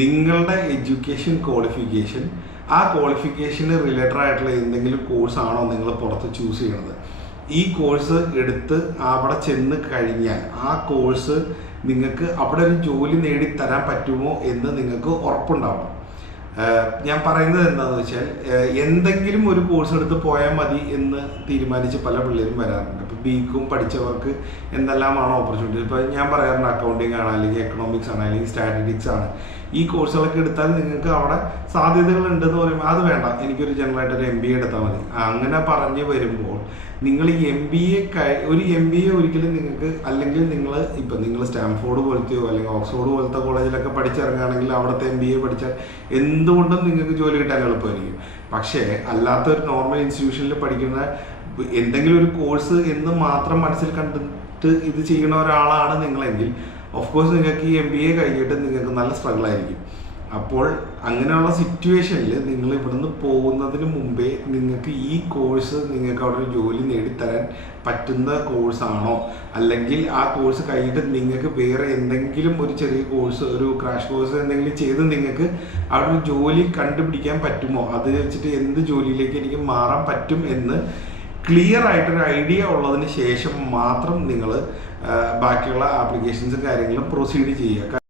നിങ്ങളുടെ education qualification ആ ക്വാളിഫിക്കേഷന് റിലേറ്റഡ് ആയിട്ടുള്ള എന്തെങ്കിലും കോഴ്സ് ആണോ നിങ്ങൾ പുറത്ത് ചൂസ് ചെയ്യണത്? ഈ കോഴ്സ് എടുത്ത് അവിടെ ചെന്ന് കഴിഞ്ഞാൽ ആ കോഴ്സ് നിങ്ങൾക്ക് അവിടെ ഒരു ജോലി നേടി തരാൻ പറ്റുമോ എന്ന് നിങ്ങൾക്ക് ഉറപ്പുണ്ടാവണം. ഞാൻ പറയുന്നത് എന്താണെന്ന് വെച്ചാൽ എന്തെങ്കിലും ഒരു കോഴ്സ് എടുത്ത് പോയാൽ മതി എന്ന് തീരുമാനിച്ച് പല പിള്ളേരും വരാറുണ്ട്. ഇപ്പോൾ ബിക്കും പഠിച്ചവർക്ക് എന്തെല്ലാമാണോ ഓപ്പർച്യൂണിറ്റി ഇപ്പോൾ ഞാൻ പറയാറുണ്ട് അക്കൗണ്ടിങ് ആണ് അല്ലെങ്കിൽ എക്കണോമിക്സ് ആണ് അല്ലെങ്കിൽ സ്റ്റാറ്റിസ്റ്റിക്സ് ആണ്. ഈ കോഴ്സുകളൊക്കെ എടുത്താൽ നിങ്ങൾക്ക് അവിടെ സാധ്യതകൾ ഉണ്ടെന്ന് പറയുമ്പോൾ അത് വേണ്ട. എനിക്കൊരു ജനറലായിട്ട് ഒരു എം ബി എ എടുത്താൽ മതി. അങ്ങനെ പറഞ്ഞ് വരുമ്പോൾ നിങ്ങൾ എം ബി എ ഒരു എം ബി എ ഒരിക്കലും നിങ്ങൾക്ക് അല്ലെങ്കിൽ നിങ്ങൾ ഇപ്പം നിങ്ങൾ സ്റ്റാൻഫോർഡ് പോലത്തെയോ അല്ലെങ്കിൽ ഓക്സ്ഫോർഡ് പോലത്തെ കോളേജിലൊക്കെ പഠിച്ചിറങ്ങുകയാണെങ്കിൽ അവിടുത്തെ എം ബി എ പഠിച്ചാൽ എന്തുകൊണ്ടും നിങ്ങൾക്ക് ജോലി കിട്ടാൻ എളുപ്പമായിരിക്കും. പക്ഷേ അല്ലാത്ത ഒരു നോർമൽ ഇൻസ്റ്റിറ്റ്യൂഷനിൽ പഠിക്കുന്ന എന്തെങ്കിലും ഒരു കോഴ്സ് എന്ന് മാത്രം മനസ്സിൽ കണ്ടിട്ട് ഇത് ചെയ്യുന്ന ഒരാളാണ് നിങ്ങളെങ്കിൽ ഓഫ് കോഴ്സ് നിങ്ങൾക്ക് ഈ എം ബി എ കഴിഞ്ഞിട്ട് നിങ്ങൾക്ക് നല്ല സ്ട്രഗിൾ ആയിരിക്കും. അപ്പോൾ അങ്ങനെയുള്ള സിറ്റുവേഷനിൽ നിങ്ങൾ ഇവിടുന്ന് പോകുന്നതിന് മുമ്പേ നിങ്ങൾക്ക് ഈ കോഴ്സ് നിങ്ങൾക്ക് അവിടെ ഒരു ജോലി നേടിത്തരാൻ പറ്റുന്ന കോഴ്സാണോ അല്ലെങ്കിൽ ആ കോഴ്സ് കഴിഞ്ഞിട്ട് നിങ്ങൾക്ക് വേറെ എന്തെങ്കിലും ഒരു ചെറിയ കോഴ്സ് ഒരു ക്രാഷ് കോഴ്സ് എന്തെങ്കിലും ചെയ്ത് നിങ്ങൾക്ക് അവിടെ ഒരു ജോലി കണ്ടുപിടിക്കാൻ പറ്റുമോ? അത് വെച്ചിട്ട് എന്ത് ജോലിയിലേക്ക് എനിക്ക് മാറാൻ പറ്റും എന്ന് ക്ലിയർ ആയിട്ടൊരു ഐഡിയ ഉള്ളതിന് ശേഷം മാത്രം നിങ്ങൾ ബാക്കിയുള്ള ആപ്ലിക്കേഷൻസും കാര്യങ്ങളും പ്രൊസീഡ് ചെയ്യുക.